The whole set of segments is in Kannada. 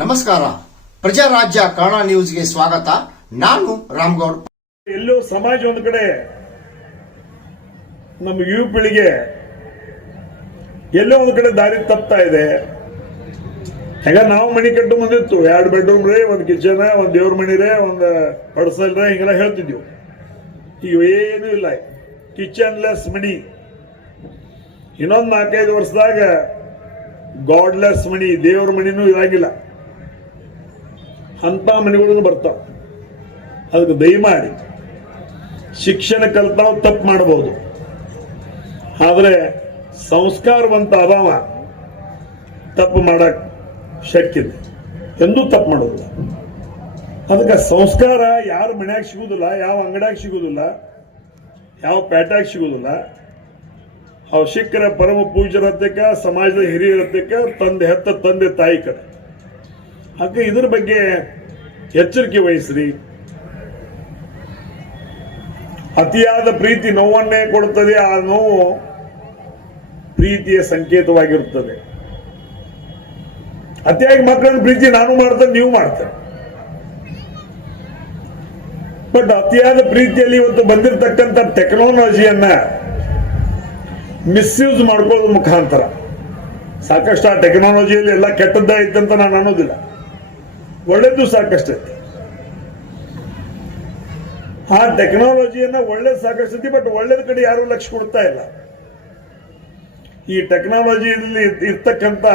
ನಮಸ್ಕಾರ, ಪ್ರಜಾರಾಜ್ಯ ಕನ್ನಡ ನ್ಯೂಸ್ಗೆ ಸ್ವಾಗತ. ನಾನು ರಾಮಗೌಡ್. ಎಲ್ಲೋ ಸಮಾಜ ಒಂದು ಕಡೆ ನಮ್ಮ ಯುವ ಪೀಳಿಗೆ ಎಲ್ಲೋ ಒಂದು ಕಡೆ ದಾರಿ ತಪ್ತಾ ಇದೆ. ಈಗ ನಾವು ಮನಿ ಕಟ್ಟು ಬಂದಿತ್ತು, 2 ಬೆಡ್ರೂಮ್ ರೇ, 1 ಕಿಚನ್, 1 ದೇವ್ರ ಮನಿ ರೇ, 1 ಪಡಸಲ್ ರೇ, ಹಿಂಗೆಲ್ಲ ಹೇಳ್ತಿದ್ವಿ. ಈಗ ಏನೂ ಇಲ್ಲ, ಕಿಚನ್ ಲೆಸ್ ಮನಿ. ಇನ್ನೊಂದು 4-5 ವರ್ಷದಾಗ ಗಾಡ್ಲೆಸ್ ಮನಿ, ದೇವ್ರ ಮನಿನೂ ಇರಾಗಿಲ್ಲ. ಅಂತ ಮನೆಗಳನ್ನು ಬರ್ತಾವ. ಅದಕ್ಕೆ ದಯಮಾಡಿ ಶಿಕ್ಷಣ ಕಲ್ತಾವ್ ತಪ್ಪು ಮಾಡಬಹುದು, ಆದರೆ ಸಂಸ್ಕಾರವಂತ ಅದಾವ ತಪ್ಪು ಮಾಡಕ್ ಶಕ್ಯ ಇದೆ, ಎಂದೂ ತಪ್ಪು ಮಾಡೋದಿಲ್ಲ. ಅದಕ್ಕೆ ಸಂಸ್ಕಾರ ಯಾರ ಮನ್ಯಾಗ ಸಿಗುದಿಲ್ಲ, ಯಾವ ಅಂಗಡ್ಯಾಗ ಸಿಗುದಿಲ್ಲ, ಯಾವ ಪೇಟ್ಯಾಗ ಸಿಗುದಿಲ್ಲ. ಅವು ಶಿಕ್ಕರ ಪರಮ ಪೂಜ್ಯರ ಹತ್ತಕ್ಕ, ಸಮಾಜದ ಹಿರಿಯರ ಹತ್ತಕ್ಕ, ಹೆತ್ತ ತಂದೆ ತಾಯಿ ಕಡೆ. ಹಾಗೆ ಇದ್ರ ಬಗ್ಗೆ ಎಚ್ಚರಿಕೆ ವಹಿಸ್ರಿ. ಅತಿಯಾದ ಪ್ರೀತಿ ನೋವನ್ನೇ ಕೊಡುತ್ತದೆ. ಆ ನೋವು ಪ್ರೀತಿಯ ಸಂಕೇತವಾಗಿರುತ್ತದೆ. ಅತಿಯಾಗಿ ಮಕ್ಕಳನ್ನ ಪ್ರೀತಿ ನಾನು ಮಾಡ್ತೇನೆ, ನೀವು ಮಾಡ್ತೇನೆ. ಬಟ್ ಅತಿಯಾದ ಪ್ರೀತಿಯಲ್ಲಿ ಇವತ್ತು ಬಂದಿರತಕ್ಕಂಥ ಟೆಕ್ನಾಲಜಿಯನ್ನ ಮಿಸ್ಯೂಸ್ ಮಾಡ್ಕೊಳ್ಳೋದ್ರ ಮುಖಾಂತರ ಸಾಕಷ್ಟು ಆ ಟೆಕ್ನಾಲಜಿಯಲ್ಲಿ ಎಲ್ಲ ಕೆಟ್ಟದ್ದಾಯ್ತಂತ ನಾನು ಅನ್ನೋದಿಲ್ಲ, ಒಳ್ಳೇದು ಸಾಕಷ್ಟು ಐತಿ. ಆ ಟೆಕ್ನಾಲಜಿಯನ್ನ ಒಳ್ಳೇದು ಸಾಕಷ್ಟು ಐತಿ, ಬಟ್ ಒಳ್ಳೇದ ಕಡೆ ಯಾರು ಲಕ್ಷ್ಯ ಕೊಡ್ತಾ ಇಲ್ಲ. ಈ ಟೆಕ್ನಾಲಜಿಯಲ್ಲಿ ಇರ್ತಕ್ಕಂಥ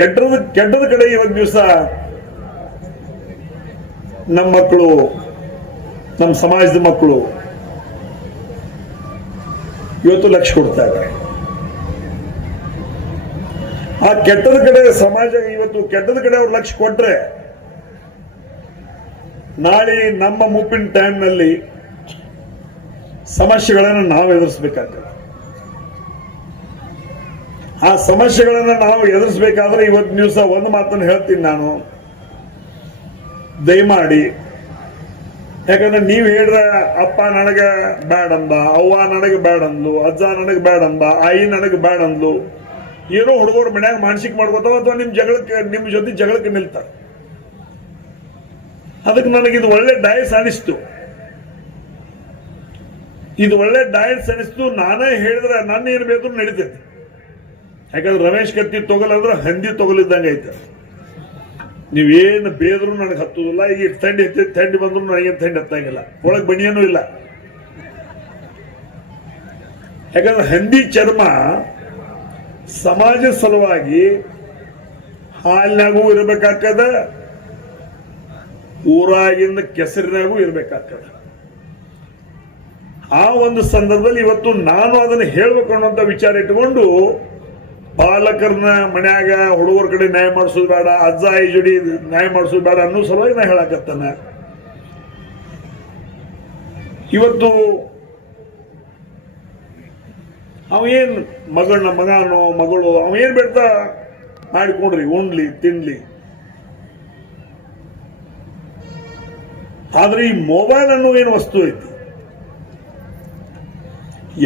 ಕೆಟ್ಟದ ಕಡೆ ಇವತ್ತು ದಿವಸ ನಮ್ಮ ಮಕ್ಕಳು, ನಮ್ಮ ಸಮಾಜದ ಮಕ್ಕಳು ಇವತ್ತು ಲಕ್ಷ್ಯ ಕೊಡ್ತಾ ಇದ್ದಾರೆ. ಆ ಕೆಟ್ಟದ ಕಡೆ ಸಮಾಜ ಇವತ್ತು ಕೆಟ್ಟದ ಕಡೆ ಅವ್ರು ಲಕ್ಷ್ಯ ಕೊಟ್ರೆ ನಾಳೆ ನಮ್ಮ ಮುಪ್ಪಿನ ಟೈಮ್ನಲ್ಲಿ ಸಮಸ್ಯೆಗಳನ್ನು ನಾವು ಎದುರಿಸಬೇಕಾಗ್ತದೆ. ಆ ಸಮಸ್ಯೆಗಳನ್ನು ನಾವು ಎದುರಿಸಬೇಕಾದ್ರೆ ಇವತ್ತು ದಿವಸ ಒಂದು ಮಾತನ್ನು ಹೇಳ್ತೀನಿ ನಾನು, ದಯಮಾಡಿ. ಯಾಕಂದ್ರೆ ನೀವು ಹೇಳ್ರ ಅಪ್ಪ ನನಗ ಬ್ಯಾಡಂದ, ಅವ್ವ ನನಗೆ ಬ್ಯಾಡಂದ್ಲು, ಅಜ್ಜ ನನಗೆ ಬ್ಯಾಡಂದ, ಆಯಿ ನನಗೆ ಬ್ಯಾಡಂದ್ಲು, ಏನೋ ಹುಡುಗರು ಮನ್ಯಾಗ ಮಾನಸಿಕ ಮಾಡ್ಕೋತಾವ, ಅಥವಾ ನಿಮ್ಮ ಜೊತೆ ಜಗಳಕ್ಕೆ ನಿಲ್ತಾರೆ. ಅದಕ್ಕೆ ನನಗಿದು ಒಳ್ಳೆ ಡಯಸ್ ಅನಿಸ್ತು. ಇದು ಒಳ್ಳೆ ಡಯಸ್ ಅನಿಸ್ತು. ನಾನೇ ಹೇಳಿದ್ರೆ ನನ್ನ ಏನು ಬೇಕು ನಡೀತೈತಿ. ಯಾಕಂದ್ರೆ ರಮೇಶ್ ಕತ್ತಿ ತೊಗಲಂದ್ರೆ ಹಂದಿ ತೊಗಲಿದ್ದಂಗೆ ಐತೆ. ನೀವೇನು ಬೇದ್ರು ನನಗೆ ಹತ್ತುದಿಲ್ಲ. ಈಗ ಥಂಡಿ ಬಂದ್ರು ನನಗೇನು ಥಂಡಿ ಹತ್ತಂಗಿಲ್ಲ, ಒಳಗೆ ಬಣಿಯನೂ ಇಲ್ಲ. ಯಾಕಂದ್ರೆ ಹಂದಿ ಚರ್ಮ ಸಮಾಜ ಸಲುವಾಗಿ ಹಾಲಿನಾಗೂ ಇರಬೇಕಾಗ್ತದ, ಊರಾಗಿಂದ ಕೆಸರಿನಾಗೂ ಇರಬೇಕಾಗ್ತದ. ಆ ಒಂದು ಸಂದರ್ಭದಲ್ಲಿ ಇವತ್ತು ನಾನು ಅದನ್ನು ಹೇಳ್ಬೇಕು ಅನ್ನೋಂಥ ವಿಚಾರ ಇಟ್ಟುಕೊಂಡು ಪಾಲಕರನ್ನ ಮನ್ಯಾಗ ಹುಡುಗರ ಕಡೆ ನ್ಯಾಯ ಮಾಡಿಸೋದು ಬೇಡ, ಅಜ್ಜ ಈ ಜೋಡಿ ನ್ಯಾಯ ಮಾಡಿಸೋದು ಬೇಡ ಅನ್ನೋ ಸಲುವಾಗಿ ನಾ ಹೇಳಕತ್ತಾನ. ಇವತ್ತು ಅವೇನ್ ಮಗಳನ್ನ ಮಗನೋ ಮಗಳು ಅವೇನ್ ಬೇಡ್ತಾ ಮಾಡಿಕೊಂಡ್ರಿ, ಉಣ್ಲಿ ತಿನ್ಲಿ. ಆದ್ರೆ ಈ ಮೊಬೈಲ್ ಅನ್ನೋ ಏನು ವಸ್ತು ಐತಿ,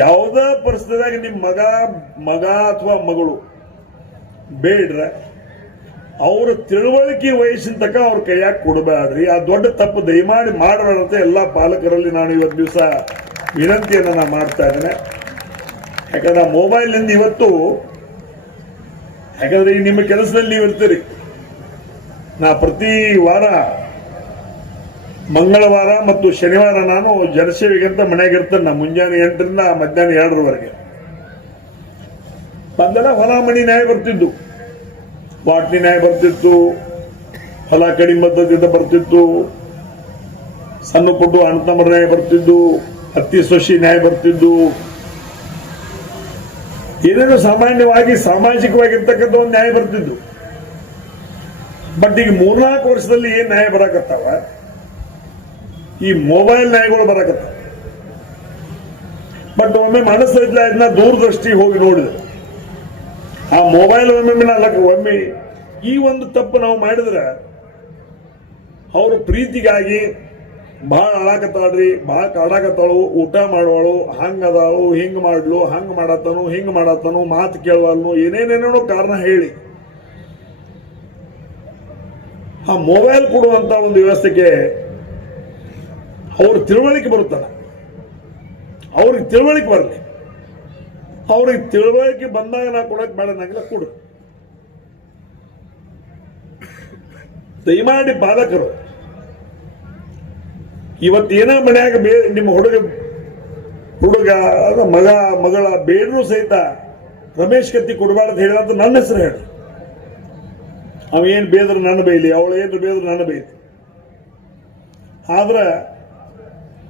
ಯಾವುದೇ ಪರಿಸ್ಥಿತಿಯಾಗಿ ನಿಮ್ಮ ಮಗ ಅಥವಾ ಮಗಳು ಬೇಡ್ರ ಅವ್ರ ತಿಳುವಳಿಕೆ ವಯಸ್ಸಿನ ತಕ್ಕ ಅವ್ರ ಕೈಯಾಗ ಕೊಡಬೇಡ್ರಿ. ಆ ದೊಡ್ಡ ತಪ್ಪು ದಯಮಾಡಿ ಮಾಡಬೇಡಂತ ಎಲ್ಲ ಪಾಲಕರಲ್ಲಿ ನಾನು ಇವತ್ತು ದಿವಸ ವಿನಂತಿಯನ್ನು ನಾನು ಮಾಡ್ತಾ ಇದ್ದೇನೆ. ಯಾಕಂದ್ರೆ ಆ ಮೊಬೈಲ್ನಿಂದ ಇವತ್ತು, ಯಾಕಂದ್ರೆ ಈಗ ನಿಮ್ಮ ಕೆಲಸದಲ್ಲಿ ನೀವು ಇರ್ತೀರಿ. ನಾ ಪ್ರತಿ ವಾರ ಮಂಗಳವಾರ ಮತ್ತು ಶನಿವಾರ ನಾನು ಜನಸೇವೆಗಂತ ಮನೆಯಾಗಿರ್ತೇನೆ. ನಾ ಮುಂಜಾನೆ 8ರಿಂದ ಮಧ್ಯಾಹ್ನ 2ರವರೆಗೆ ಬಂದೆಲ್ಲ ಹೊಲ ಮಣಿ ನ್ಯಾಯ ಬರ್ತಿದ್ದು, ಬಾಟ್ಲಿ ನ್ಯಾಯ ಬರ್ತಿತ್ತು, ಹೊಲ ಕಡಿಮೆ ಬದ್ಧತೆಯಿಂದ ಬರ್ತಿತ್ತು, ಸಣ್ಣ ಪುಟ್ಟು ಅಣ್ಣತಮ್ಮರ ನ್ಯಾಯ ಬರ್ತಿದ್ದು, ಅತ್ತಿ ಸೊಸಿ ನ್ಯಾಯ ಬರ್ತಿದ್ದು, ಏನೇನು ಸಾಮಾನ್ಯವಾಗಿ ಸಾಮಾಜಿಕವಾಗಿರ್ತಕ್ಕಂಥ ಒಂದು ನ್ಯಾಯ ಬರ್ತಿದ್ದು. ಬಟ್ ಈಗ 3-4 ವರ್ಷದಲ್ಲಿ ಏನ್ ನ್ಯಾಯ ಬರಾಕತ್ತಾವ, ಈ ಮೊಬೈಲ್ ನ್ಯಾಯಗಳು ಬರಾಕತ್ತಾವ. ಬಟ್ ಒಮ್ಮೆ ಮನಸ್ಸೈತ್ಲ ಇದನ್ನ ದೂರದೃಷ್ಟಿ ಹೋಗಿ ನೋಡಿದೆ. ಆ ಮೊಬೈಲ್ ಒಮ್ಮೆ ಈ ಒಂದು ತಪ್ಪು ನಾವು ಮಾಡಿದ್ರೆ, ಅವರು ಪ್ರೀತಿಗಾಗಿ ಭಾಳ ಅಳಾಕತ್ತಾಳ್ರಿ, ಭಾಳ ಕಾಡಾಕತ್ತಾಳು, ಊಟ ಮಾಡುವಳು, ಹಂಗ ಅದಾಳು, ಹಿಂಗ್ ಮಾಡ್ಲು, ಹಂಗ ಮಾಡತ್ತನು, ಹಿಂಗ್ ಮಾಡತ್ತನು, ಮಾತು ಕೇಳವಲ್ನು, ಏನೇನೇನೋ ಕಾರಣ ಹೇಳಿ ಆ ಮೊಬೈಲ್ ಕೊಡುವಂತ ಒಂದು ವ್ಯವಸ್ಥೆಗೆ ಅವ್ರ ತಿಳುವಳಿಕೆ ಬರುತ್ತಲ್ಲ, ಅವ್ರಿಗೆ ತಿಳುವಳಿಕೆ ಬರಲಿ. ಅವ್ರಿಗೆ ತಿಳುವಳಿಕೆ ಬಂದಾಗ ನಾ ಕೊಡಕ್ ಬೇಡ ನಂಗಿಲ್ಲ, ಕೊಡು. ದಯಮಾಡಿ ಬಾಲಕರು ಇವತ್ತೇನ ಮನ್ಯಾಗ ನಿಮ್ಮ ಹುಡುಗ ಅದ ಮಗಳ ಬೇಡ್ರು ಸಹಿತ ರಮೇಶ್ ಕತ್ತಿ ಕೊಡಬಾರ್ದು ಹೇಳಿದ ನನ್ನ ಹೆಸರು ಹೇಳಿ. ಅವ ಏನ್ ಬೇದ್ರ ನನ್ನ ಬೈಲಿ, ಅವಳು ಏನ್ ಬೇದ್ರ ನನ್ನ ಬೈಲಿ. ಆದ್ರ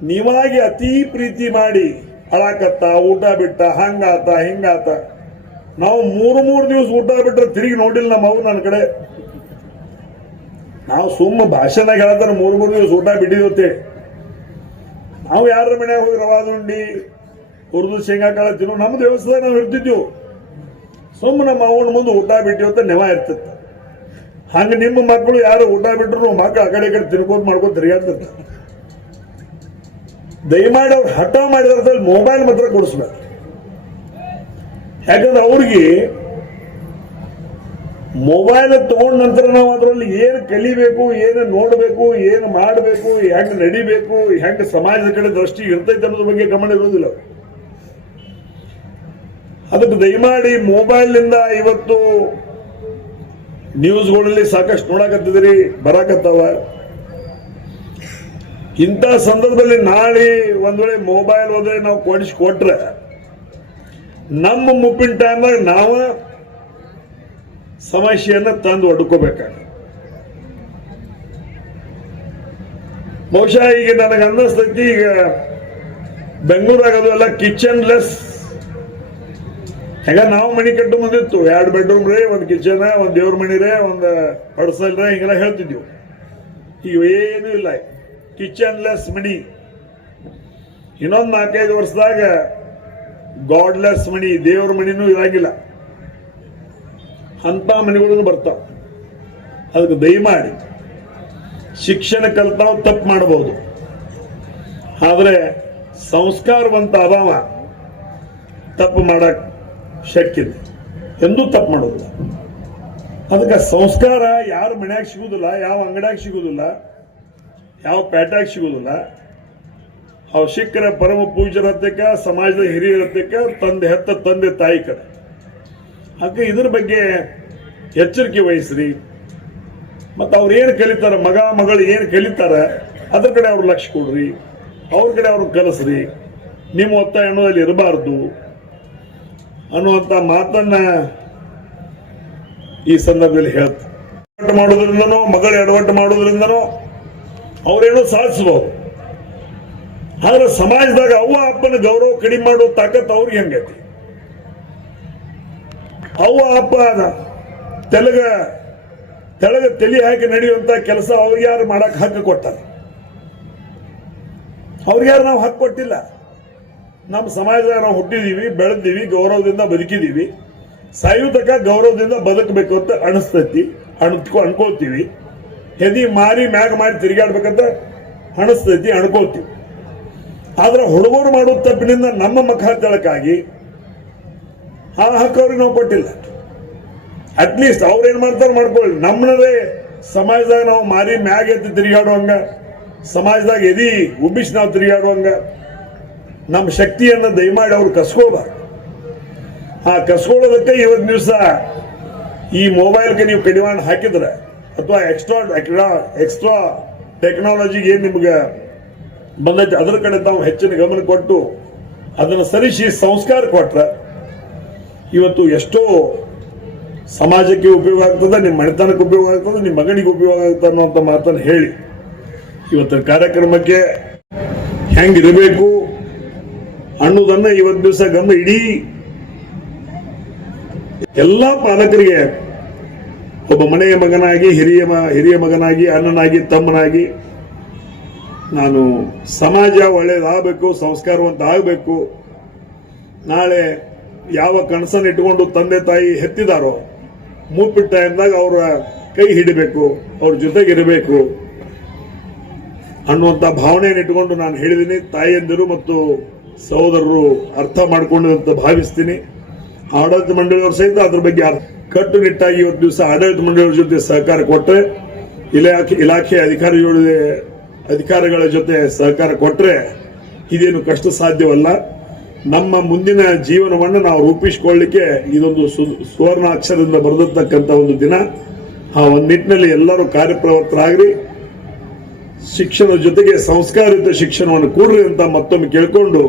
ನೀವಾಗಿ ಅತಿ ಪ್ರೀತಿ ಮಾಡಿ ಅಳಾಕತ್ತ, ಊಟ ಬಿಟ್ಟ, ಹಂಗಾತ ಹಿಂಗಾತ. ನಾವು ಮೂರು ದಿವಸ ಊಟ ಬಿಟ್ರೆ ತಿರುಗಿ ನೋಡಿಲ್ಲ ನಮ್ಮ ಅವು ನನ್ನ ಕಡೆ. ನಾವು ಸುಮ್ಮ ಭಾಷಣ ಹೇಳ್ತಾರೆ 3 ದಿವಸ ಊಟ ಬಿಟ್ಟಿದ್ದೆ. ನಾವು ಯಾರ ಮನ್ಯಾಗ ಹೋಗಿ ರವಾದುಂಡಿ ಹುರಿದು ಶೇಂಗಾ ಕಾಳ ತಿನ್ನು ನಮ್ಮ ದೇವಸ್ಥಾನ ನಾವು ಇರ್ತಿದ್ವು. ಸುಮ್ಮ ನಮ್ಮ ಅವನ ಮುಂದೆ ಊಟ ಬಿಟ್ಟಿವತ್ತ ನೆವ ಇರ್ತಿತ್ತು. ಹಂಗ ನಿಮ್ಮ ಮಕ್ಕಳು ಯಾರು ಊಟ ಬಿಟ್ರು ಮಕ್ಕಳು ಆ ಕಡೆ ಈ ಕಡೆ ತಿನ್ಕೋತ ಮಾಡ್ಕೋತ ತಿರುಗಾಡ್ತಿರ್ತ. ದಯಮಾಡಿ ಅವ್ರು ಹಠ ಮಾಡಿದ್ರೆ ಮೊಬೈಲ್ ಮಾತ್ರ ಕೊಡಿಸ್ಬೇಕು. ಯಾಕಂದ್ರೆ ಅವ್ರಿಗೆ ಮೊಬೈಲ್ ತಗೊಂಡ ನಂತರ ನಾವು ಅದರಲ್ಲಿ ಏನು ಕಲಿಬೇಕು, ಏನು ನೋಡಬೇಕು, ಏನು ಮಾಡಬೇಕು, ಹೆಂಗ್ ನಡಿಬೇಕು, ಹೆಂಗ್ ಸಮಾಜದ ಕಡೆ ದೃಷ್ಟಿ ಇರ್ತೈತೆ ಅನ್ನೋದ್ರ ಬಗ್ಗೆ ಗಮನ ಇರೋದಿಲ್ಲ. ಅದಕ್ಕೆ ದಯಮಾಡಿ ಮೊಬೈಲ್ನಿಂದ ಇವತ್ತು ನ್ಯೂಸ್ಗಳಲ್ಲಿ ಸಾಕಷ್ಟು ನೋಡಕತ್ತಿದ್ರಿ, ಬರಾಕತ್ತಾವ. ಇಂಥ ಸಂದರ್ಭದಲ್ಲಿ ನಾಳೆ ಒಂದ್ ವೇಳೆ ಮೊಬೈಲ್ ಹೋದ್ರೆ ನಾವು ಕೊಟ್ರೆ ನಮ್ಮ ಮುಪ್ಪಿನ ಟೈಮ್ನಾಗ ನಾವು ಸಮಸ್ಯೆಯನ್ನ ತಂದು ಒಡ್ಕೋಬೇಕಾಗ. ಬಹುಶಃ ಈಗ ನನಗೆ ಅನ್ನಿಸ್ತೈತಿ, ಈಗ ಬೆಂಗಳೂರಾಗ ಅದು ಎಲ್ಲ ಕಿಚನ್ ಲೆಸ್. ಈಗ ನಾವು ಮನಿ ಕಟ್ಟು ಮುಂದಿತ್ತು 2 ಬೆಡ್ರೂಮ್ ರೇ, 1 ಕಿಚನ್, 1 ದೇವ್ರ ಮನಿ ರೇ, 1 ಪಡಸಲ್ ರೇ, ಹಿಂಗೆಲ್ಲ ಹೇಳ್ತಿದ್ವಿ. ಈಗ ಏನೂ ಇಲ್ಲ, ಕಿಚನ್ ಲೆಸ್ ಮನಿ. ಇನ್ನೊಂದು 4-5 ವರ್ಷದಾಗ ಗಾಡ್ಲೆಸ್ ಮನಿ, ದೇವ್ರ ಮನಿನೂ ಇರಂಗಿಲ್ಲ, ಅಂತ ಮನೆಗಳನ್ನು ಬರ್ತಾವ. ಅದಕ್ಕೆ ದಯಮಾಡಿ ಶಿಕ್ಷಣ ಕಲ್ತಾವ್ ತಪ್ಪು ಮಾಡಬಹುದು, ಆದ್ರೆ ಸಂಸ್ಕಾರವಂತ ಅದಾವ ತಪ್ಪು ಮಾಡಕ್ ಶಕ್ಯ ಇದೆ, ಎಂದೂ ತಪ್ಪು ಮಾಡೋದಿಲ್ಲ. ಅದಕ್ಕೆ ಸಂಸ್ಕಾರ ಯಾರ ಮನ್ಯಾಗ ಸಿಗುದಿಲ್ಲ, ಯಾವ ಅಂಗಡ್ಯಾಗ ಸಿಗುದಿಲ್ಲ, ಯಾವ ಪೇಟ್ಯಾಗ ಸಿಗುದಿಲ್ಲ. ಅವ್ ಶಿಖರ ಪರಮ ಪೂಜ್ಯರ ಹತ್ತಕ್ಕ, ಸಮಾಜದ ಹಿರಿಯರ ಹತ್ತಕ್ಕ, ಹೆತ್ತ ತಂದೆ ತಾಯಿ ಕಡೆ. ಹಾಗೆ ಇದ್ರ ಬಗ್ಗೆ ಎಚ್ಚರಿಕೆ ವಹಿಸ್ರಿ. ಮತ್ತು ಅವ್ರು ಏನು ಕಲಿತಾರ, ಮಗಳು ಏನು ಕಲಿತಾರ ಅದ್ರ ಕಡೆ ಅವ್ರು ಲಕ್ಷ್ಯ ಕೊಡ್ರಿ, ಅವ್ರ ಕಡೆ ಅವ್ರನ್ನ ಕಲಿಸ್ರಿ. ನಿಮ್ಮ ಒತ್ತಾಯ ಅನ್ನೋದಲ್ಲಿ ಇರಬಾರ್ದು ಅನ್ನುವಂಥ ಮಾತನ್ನ ಈ ಸಂದರ್ಭದಲ್ಲಿ ಹೇಳ್ತಾರೆ. ಎಡವಟ್ಟು ಮಾಡೋದ್ರಿಂದನೋ, ಮಗಳು ಎಡವಟ್ಟು ಮಾಡೋದ್ರಿಂದನೋ ಅವ್ರೇನೋ ಸಾಧಿಸಬಹುದು. ಆದ್ರೆ ಸಮಾಜದಾಗ ಅವ್ವ ಅಪ್ಪನ ಗೌರವ ಕಡಿಮೆ ಮಾಡೋ ತಾಕತ್ ಅವ್ರಿಗೆ ಹೆಂಗೈತಿ? ಅವ್ವ ಅಪ್ಪ ತೆಲಗ ತಲೆ ಹಾಕಿ ನಡೆಯುವಂತ ಕೆಲಸ ಅವ್ರಿಗೆ ಯಾರು ಮಾಡಕ್ ಹಕ್ಕು ಕೊಟ್ಟಾರ? ಅವ್ರಿಗೆ ಯಾರು ನಾವು ಹಕ್ಕು ಕೊಟ್ಟಿಲ್ಲ. ನಮ್ಮ ಸಮಾಜದಾಗ ನಾವು ಹುಟ್ಟಿದೀವಿ, ಬೆಳೆದೀವಿ, ಗೌರವದಿಂದ ಬದುಕಿದೀವಿ. ಸಾಯುತಕ ಗೌರವದಿಂದ ಬದುಕಬೇಕು ಅಂತ ಅನಿಸ್ತೈತಿ, ಅನ್ಕೋತೀವಿ. ಹೆದಿ ಮಾರಿ ಮ್ಯಾಗ ಮಾರಿ ತಿರುಗಾಡ್ಬೇಕಂತ ಅನಿಸ್ತೈತಿ, ಅನ್ಕೋತೀವಿ. ಆದ್ರೆ ಹುಡುಗರು ಮಾಡೋ ತಪ್ಪಿನಿಂದ ನಮ್ಮ ಮಖ ತೆಳಕಾಗಿ ಆ ಹಕ್ಕು ಅವ್ರಿಗೆ ನಾವು ಕೊಟ್ಟಿಲ್ಲ. ಅಟ್ಲೀಸ್ಟ್ ಅವ್ರೇನ್ ಮಾಡ್ತಾರೆ ಮಾಡ್ಕೊಳ್ಳಿ, ನಮ್ಮನದೇ ಸಮಾಜದಾಗ ನಾವು ಮಾರಿ ಮ್ಯಾಗ ಎತ್ತಿ ತಿರುಗಾಡುವಂಗ, ಸಮಾಜದಾಗ ಎದಿ ಉಬ್ಬಿಸಿ ನಾವು ತಿರುಗಾಡುವಂಗ ನಮ್ಮ ಶಕ್ತಿಯನ್ನ ದಯಮಾಡಿ ಅವ್ರು ಕಸ್ಕೋಬಾರ್ದು. ಆ ಕಸ್ಕೊಳ್ಳೋದಕ್ಕೆ ಇವತ್ತು ದಿವಸ ಈ ಮೊಬೈಲ್ಗೆ ನೀವು ಕಡಿವಾಣ ಹಾಕಿದ್ರೆ, ಅಥವಾ ಎಕ್ಸ್ಟ್ರಾ ಟೆಕ್ನಾಲಜಿಗೆ ಏನ್ ನಿಮ್ಗೆ ಬಂದೈತೆ ಅದರ ಕಡೆ ತಾವು ಹೆಚ್ಚಿನ ಗಮನ ಕೊಟ್ಟು ಅದನ್ನು ಸರಿಸಿ ಸಂಸ್ಕಾರ ಕೊಟ್ರೆ ಇವತ್ತು ಎಷ್ಟೋ ಸಮಾಜಕ್ಕೆ ಉಪಯೋಗ ಆಗ್ತದೆ, ನಿಮ್ಮ ಮನೆತನಕ್ಕೆ ಉಪಯೋಗ ಆಗ್ತದೆ, ನಿಮ್ಮ ಮಗನಿಗೆ ಉಪಯೋಗ ಆಗ್ತದೆ ಅನ್ನುವಂಥ ಮಾತನ್ನು ಹೇಳಿ ಇವತ್ತಿನ ಕಾರ್ಯಕ್ರಮಕ್ಕೆ ಹೆಂಗಿರಬೇಕು ಅನ್ನೋದನ್ನ ಇವತ್ತು ದಿವಸ ಗಮನ ಇಡೀ ಎಲ್ಲ ಪಾಲಕರಿಗೆ, ಒಬ್ಬ ಮನೆಯ ಮಗನಾಗಿ, ಹಿರಿಯ ಮಗನಾಗಿ, ಅಣ್ಣನಾಗಿ, ತಮ್ಮನಾಗಿ, ನಾನು ಸಮಾಜ ಒಳ್ಳೇದಾಗಬೇಕು, ಸಂಸ್ಕಾರವಂತ ಆಗಬೇಕು. ನಾಳೆ ಯಾವ ಕನಸನ್ನು ಇಟ್ಕೊಂಡು ತಂದೆ ತಾಯಿ ಹೆತ್ತಿದಾರೋ ಮೂಪಿಟ್ಟ ಎಂದಾಗ ಅವರ ಕೈ ಹಿಡಿಬೇಕು, ಅವ್ರ ಜೊತೆಗಿರಬೇಕು. ಅನ್ನುವಂಥ ಭಾವನೆಯನ್ನು ಇಟ್ಟುಕೊಂಡು ನಾನು ಹೇಳಿದ್ದೀನಿ. ತಾಯಿಯಂದಿರು ಮತ್ತು ಸಹೋದರರು ಅರ್ಥ ಮಾಡಿಕೊಂಡಂತ ಭಾವಿಸ್ತೀನಿ. ಆಡಳಿತ ಮಂಡಳಿಯವರು ಸಹಿತ ಅದ್ರ ಬಗ್ಗೆ ಕಟ್ಟುನಿಟ್ಟಾಗಿ ಇವತ್ತು ದಿವಸ ಆಡಳಿತ ಮಂಡಳಿಯವರ ಜೊತೆ ಸಹಕಾರ ಕೊಟ್ಟರೆ, ಇಲಾಖೆ ಅಧಿಕಾರಿಗಳ ಜೊತೆ ಸಹಕಾರ ಕೊಟ್ಟರೆ ಇದೇನು ಕಷ್ಟ ಸಾಧ್ಯವಲ್ಲ. ನಮ್ಮ ಮುಂದಿನ ಜೀವನವನ್ನು ನಾವು ರೂಪಿಸಿಕೊಳ್ಳಲಿಕ್ಕೆ ಇದೊಂದು ಸುವರ್ಣ ಅಕ್ಷರದಿಂದ ಬರೆದಿರ್ತಕ್ಕಂಥ ಒಂದು ದಿನ. ಆ ಒಂದು ನಿಟ್ಟಿನಲ್ಲಿ ಎಲ್ಲರೂ ಕಾರ್ಯಪ್ರವೃತ್ತರಾಗ್ರಿ, ಶಿಕ್ಷಣದ ಜೊತೆಗೆ ಸಂಸ್ಕಾರಯುತ ಶಿಕ್ಷಣವನ್ನು ಕೊಡ್ರಿ ಅಂತ ಮತ್ತೊಮ್ಮೆ ಕೇಳಿಕೊಂಡು